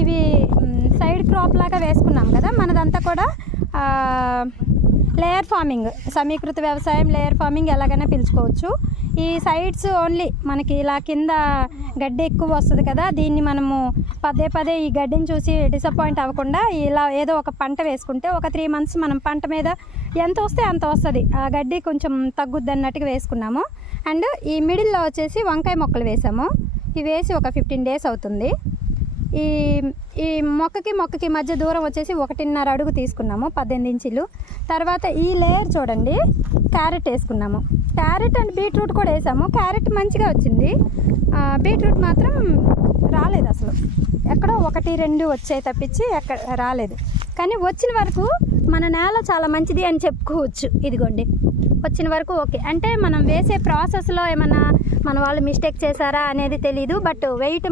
ఇవి side crop లాగా వేసుకున్నాం కదా, మనదంతా కూడా లేయర్ ఫార్మింగ్, సమీకృత వ్యవసాయం, లేయర్ ఫార్మింగ్ ఎలాగైనా పిలుచుకోవచ్చు. ఈ సైడ్స్ ఓన్లీ మనకి ఇలా కింద గడ్డి ఎక్కువ వస్తుంది కదా, దీన్ని మనము పదే పదే ఈ గడ్డిని చూసి డిసప్పాయింట్ అవ్వకుండా ఇలా ఏదో ఒక పంట వేసుకుంటే ఒక 3 months మనం పంట మీద ఎంత వస్తే అంత వస్తుంది, ఆ గడ్డి కొంచెం తగ్గుద్ది అన్నట్టుగా వేసుకున్నాము. అండ్ ఈ మిడిల్లో వచ్చేసి వంకాయ మొక్కలు వేసాము. ఇవి వేసి ఒక 15 days అవుతుంది. ఈ మొక్కకి మధ్య దూరం వచ్చేసి 1.5 అడుగు తీసుకున్నాము, 18 ఇంచులు. తర్వాత ఈ లేయర్ చూడండి, క్యారెట్ వేసుకున్నాము. క్యారెట్ అండ్ బీట్రూట్ కూడా వేసాము. క్యారెట్ మంచిగా వచ్చింది, బీట్రూట్ మాత్రం రాలేదు. అసలు ఎక్కడో 1-2 వచ్చాయి తప్పించి ఎక్కడ రాలేదు. కానీ వచ్చిన వరకు మన నేల చాలా మంచిది అని చెప్పుకోవచ్చు. ఇదిగోండి వచ్చిన వరకు ఓకే. అంటే మనం వేసే ప్రాసెస్లో ఏమన్నా మన వాళ్ళు మిస్టేక్ చేశారా అనేది తెలీదు, బట్ వెయిట్